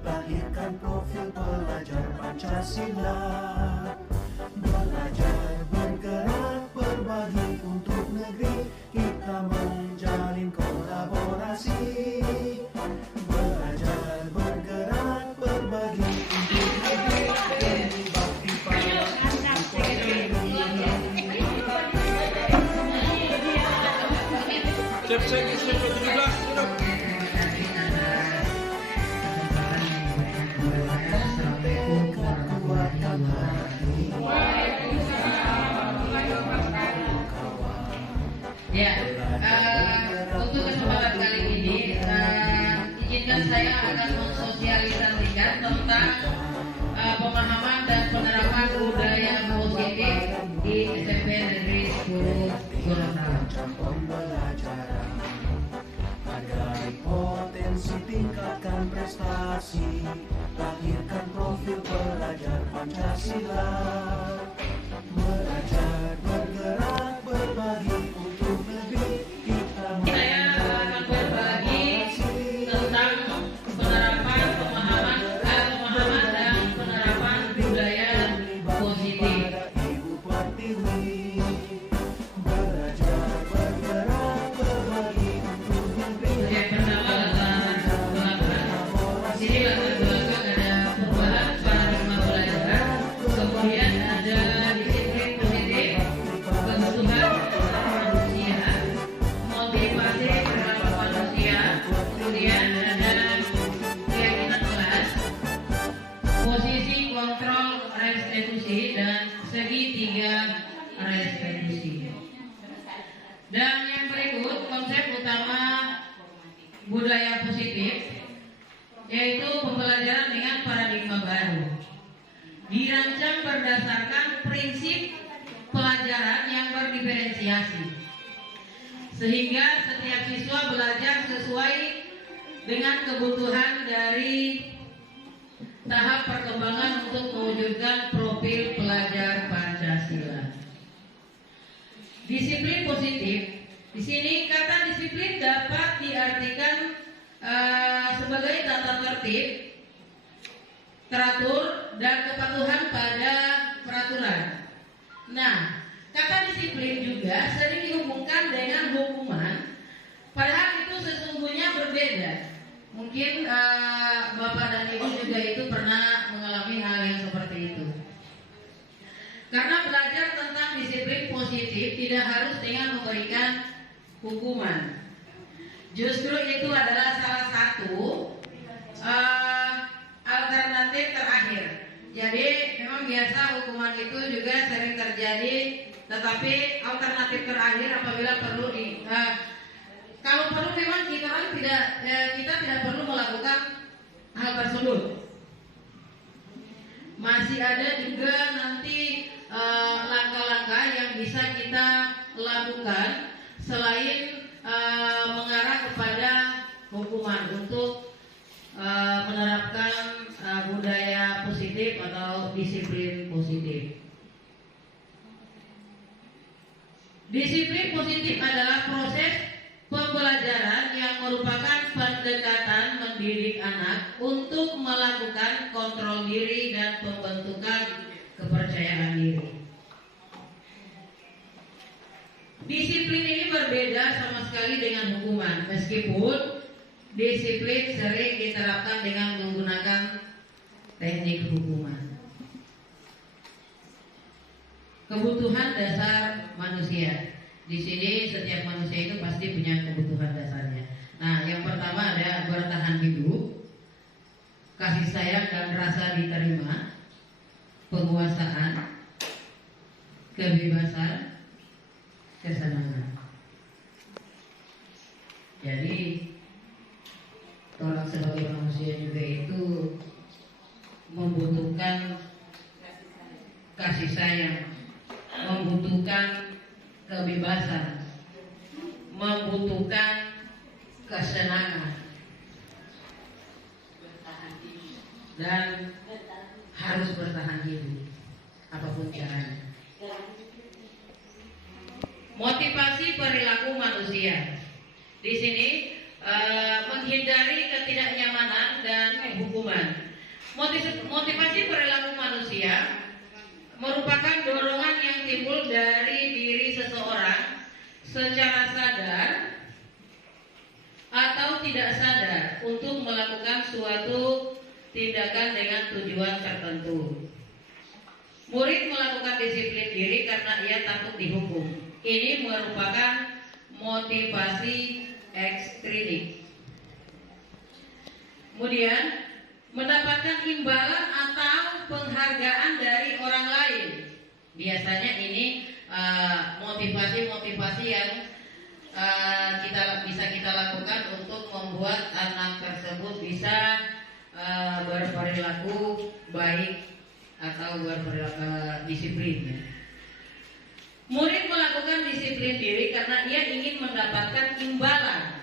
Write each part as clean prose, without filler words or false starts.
lahirkan profil pelajar Pancasila. Belajar, bergerak, berbagi untuk negeri, kita menjalin kolaborasi. Belajar, bergerak, berbagi untuk negeri, demi bakti pada Cek 17 duduk. Ya, untuk kesempatan kali ini, izinkan saya akan mensosialisasikan tentang pemahaman dan penerapan budaya positif di SMP Negeri 10 Gorontalo. Pembelajaran hargai potensi, tingkatkan prestasi, lahirkan profil pelajar Pancasila. Belajar, bergerak, berbagi untuk negeri, kita Saya akan berbagi tentang penerapan pemahaman dan penerapan budaya positif. Ibu Pertiwi. Belajar, bergerak, berbagi untuk negeri. Yang pertama latar belakang. Di sini latar belakang ada perubahan paradigma belajar, kemudian ada disiplin positif, kebutuhan manusia, motivasi perilaku manusia, kemudian ada keyakinan kelas, posisi kontrol restitusi, dan segitiga restitusi. Dan yang berikut konsep utama budaya positif, yaitu pembelajaran dengan paradigma baru, dirancang berdasarkan prinsip pelajaran yang berdiferensiasi, sehingga setiap siswa belajar sesuai dengan kebutuhan dari tahap perkembangan untuk mewujudkan profil pelajar Pancasila. Disiplin positif. Di sini kata disiplin dapat diartikan sebagai tata tertib, teratur, dan kepatuhan pada peraturan. Nah, kata disiplin juga sering dihubungkan dengan hukuman, padahal itu sesungguhnya berbeda. Mungkin Bapak dan Ibu juga itu pernah mengalami hal yang seperti itu. Karena belajar tentang disiplin positif tidak harus dengan memberikan hukuman. Justru itu adalah salah satu alternatif terakhir. Jadi memang biasa hukuman itu juga sering terjadi, tetapi alternatif terakhir apabila perlu kalau perlu memang kita tidak perlu melakukan hal tersebut. Masih ada juga nanti langkah-langkah yang bisa kita lakukan selain mengarah kepada hukuman untuk menerapkan budaya positif atau disiplin positif. Disiplin positif adalah proses pembelajaran yang merupakan pendekatan mendidik anak untuk melakukan kontrol diri dan pembentukan kepercayaan diri. Disiplin ini berbeda sama sekali dengan hukuman, meskipun disiplin sering diterapkan dengan menggunakan teknik hukuman. Kebutuhan dasar manusia. Di sini setiap manusia itu pasti punya kebutuhan dasarnya. Nah, yang pertama ada bertahan hidup, kasih sayang dan rasa diterima, penguasaan, kebebasan, kesenangan. Jadi orang sebagai manusia juga itu membutuhkan kasih sayang, membutuhkan kebebasan, membutuhkan kesenangan, dan harus bertahan hidup apapun caranya. Motivasi perilaku manusia. Di sini menghindari ketidaknyamanan dan hukuman. Motivasi perilaku manusia merupakan dorongan yang timbul dari diri seseorang secara sadar atau tidak sadar untuk melakukan suatu tindakan dengan tujuan tertentu. Murid melakukan disiplin diri karena ia takut dihukum. Ini merupakan motivasi ekstrinsik. Kemudian mendapatkan imbalan atau penghargaan dari orang lain. Biasanya ini motivasi-motivasi yang bisa kita lakukan untuk membuat anak tersebut bisa berperilaku baik atau berperilaku disiplin. Murid melakukan disiplin diri karena ia ingin mendapatkan imbalan.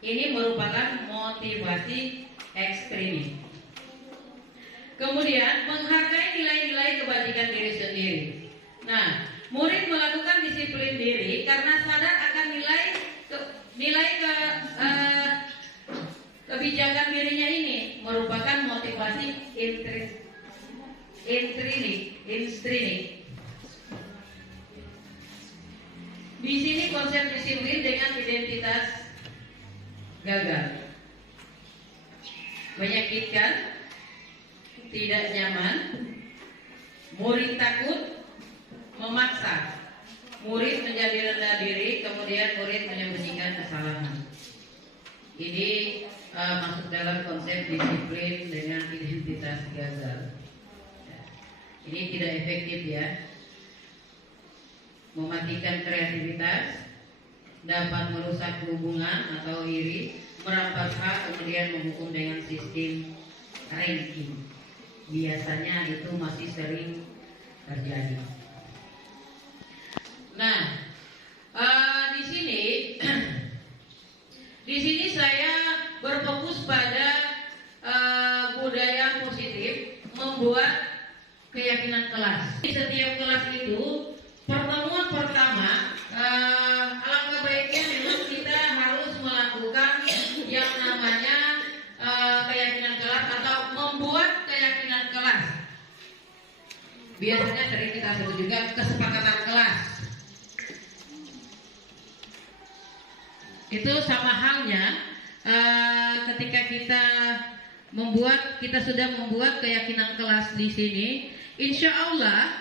Ini merupakan motivasi ekstrinsik. Kemudian menghargai nilai-nilai kebajikan diri sendiri. Nah, murid melakukan disiplin diri karena sadar akan kebijakan dirinya ini merupakan motivasi intrinsik. Di sini konsep disiplin dengan identitas gagal, menyakitkan, tidak nyaman, murid takut, memaksa, murid menjadi rendah diri, kemudian murid menyembunyikan kesalahan. Ini masuk dalam konsep disiplin dengan identitas gagal. Ini tidak efektif ya. Mematikan kreativitas, dapat merusak hubungan atau iri, merampas hak, kemudian menghukum dengan sistem ranking. Biasanya itu masih sering terjadi. Nah, di sini saya berfokus pada budaya positif, membuat keyakinan kelas. Di setiap kelas itu pertemuan pertama, alangkah baiknya memang kita harus melakukan yang namanya keyakinan kelas atau membuat keyakinan kelas. Biasanya sering kita sebut juga kesepakatan kelas. Itu sama halnya ketika kita sudah membuat keyakinan kelas di sini, insya Allah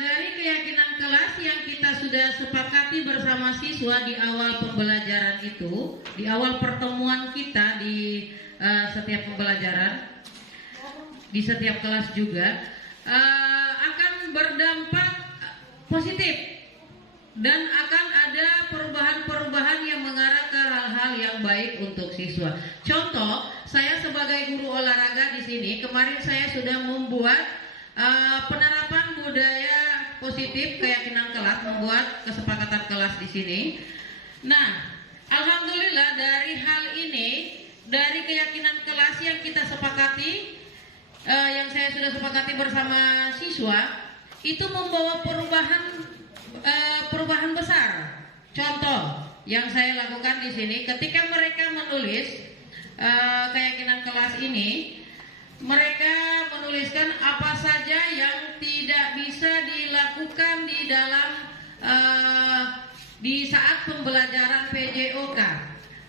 dari keyakinan kelas yang kita sudah sepakati bersama siswa di awal pembelajaran itu, di awal pertemuan kita di setiap pembelajaran, di setiap kelas juga akan berdampak positif dan akan ada perubahan-perubahan yang mengarah ke hal-hal yang baik untuk siswa. Contoh, saya sebagai guru olahraga di sini kemarin saya sudah membuat penerapan budaya positif keyakinan kelas, membuat kesepakatan kelas di sini. Nah, alhamdulillah dari hal ini, dari keyakinan kelas yang kita sepakati, yang saya sudah sepakati bersama siswa, itu membawa perubahan besar. Contoh yang saya lakukan di sini, ketika mereka menulis keyakinan kelas ini, mereka menuliskan apa saja yang tidak bisa dilakukan di saat pembelajaran PJOK,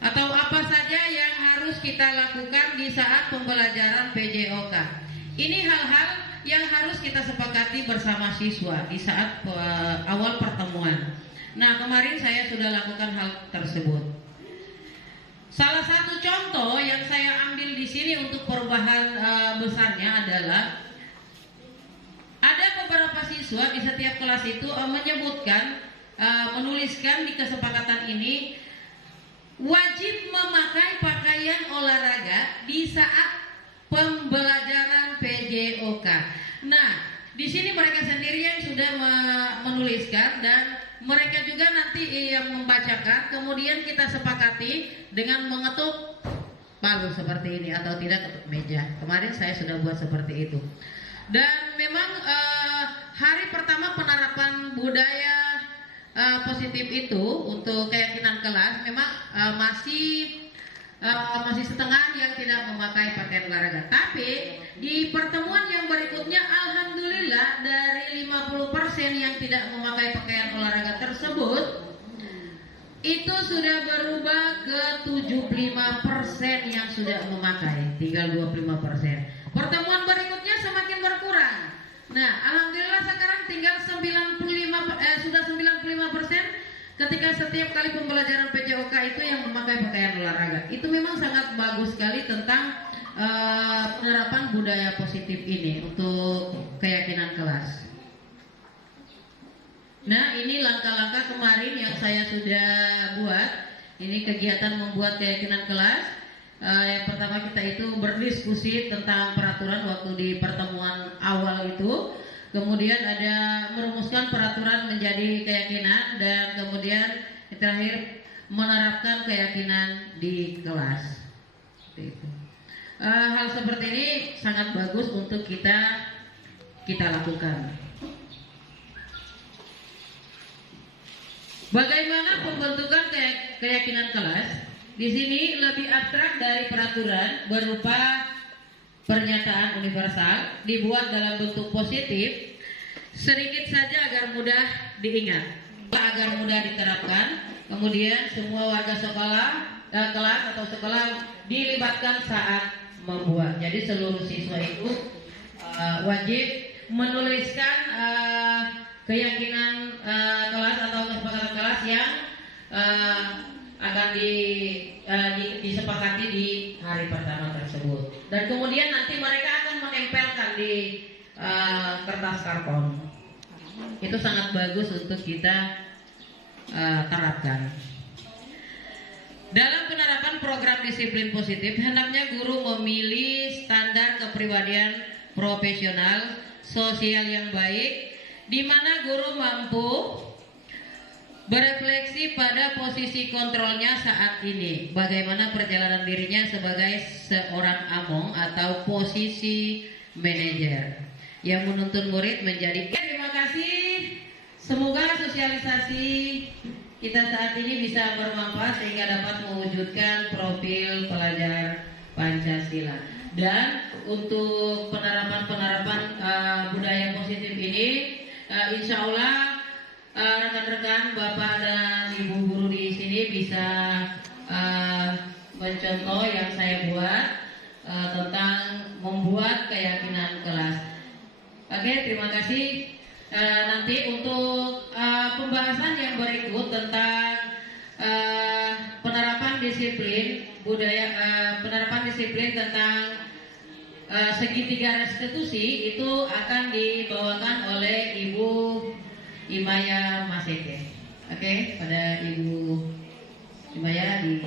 atau apa saja yang harus kita lakukan di saat pembelajaran PJOK. Ini hal-hal yang harus kita sepakati bersama siswa di saat awal pertemuan. Nah, kemarin saya sudah lakukan hal tersebut. Salah satu contoh yang saya ambil di sini untuk perubahan besarnya adalah ada beberapa siswa di setiap kelas itu menuliskan di kesepakatan ini wajib memakai pakaian olahraga di saat pembelajaran PJOK. Nah, di sini mereka sendiri yang sudah menuliskan dan mereka juga nanti yang membacakan. Kemudian kita sepakati dengan mengetuk palu seperti ini atau tidak ketuk meja. Kemarin saya sudah buat seperti itu. Dan memang hari pertama penerapan budaya positif itu untuk keyakinan kelas memang masih setengah yang tidak memakai pakaian olahraga. Tapi di pertemuan yang berikutnya alhamdulillah dari 50% yang tidak memakai pakaian olahraga tersebut itu sudah berubah ke 75% yang sudah memakai, tinggal 25%. Pertemuan berikutnya semakin berkurang. Nah, alhamdulillah sekarang tinggal 95% ketika setiap kali pembelajaran PJOK itu yang memakai pakaian olahraga. Itu memang sangat bagus sekali tentang penerapan budaya positif ini untuk keyakinan kelas. Nah, ini langkah-langkah kemarin yang saya sudah buat. Ini kegiatan membuat keyakinan kelas. Yang pertama kita itu berdiskusi tentang peraturan waktu di pertemuan awal itu. Kemudian ada merumuskan peraturan menjadi keyakinan, dan kemudian yang terakhir menerapkan keyakinan di kelas. Seperti itu. Hal seperti ini sangat bagus untuk kita lakukan. Bagaimana pembentukan keyakinan kelas? Di sini lebih abstrak dari peraturan, berupa pernyataan universal dibuat dalam bentuk positif, sedikit saja agar mudah diingat, agar mudah diterapkan. Kemudian semua warga kelas atau sekolah dilibatkan saat membuat. Jadi seluruh siswa itu wajib menuliskan keyakinan kelas atau kesepakatan kelas yang akan disepakati di hari pertama tersebut. Dan kemudian nanti mereka akan menempelkan di kertas karton. Itu sangat bagus untuk kita terapkan. Dalam penerapan program disiplin positif, hendaknya guru memilih standar kepribadian profesional sosial yang baik, di mana guru mampu berefleksi pada posisi kontrolnya saat ini, bagaimana perjalanan dirinya sebagai seorang among atau posisi manajer yang menuntun murid menjadi. Terima kasih. Semoga sosialisasi kita saat ini bisa bermanfaat sehingga dapat mewujudkan profil pelajar Pancasila. Dan untuk penerapan budaya positif ini, insya Allah rekan-rekan Bapak dan Ibu guru di sini bisa mencontoh yang saya buat tentang membuat keyakinan kelas. Oke, terima kasih. Nanti untuk pembahasan yang berikut tentang penerapan disiplin budaya, penerapan disiplin tentang segitiga restitusi itu akan dibawakan oleh Ibu Imaya Maseke. Oke, pada Ibu Imaya di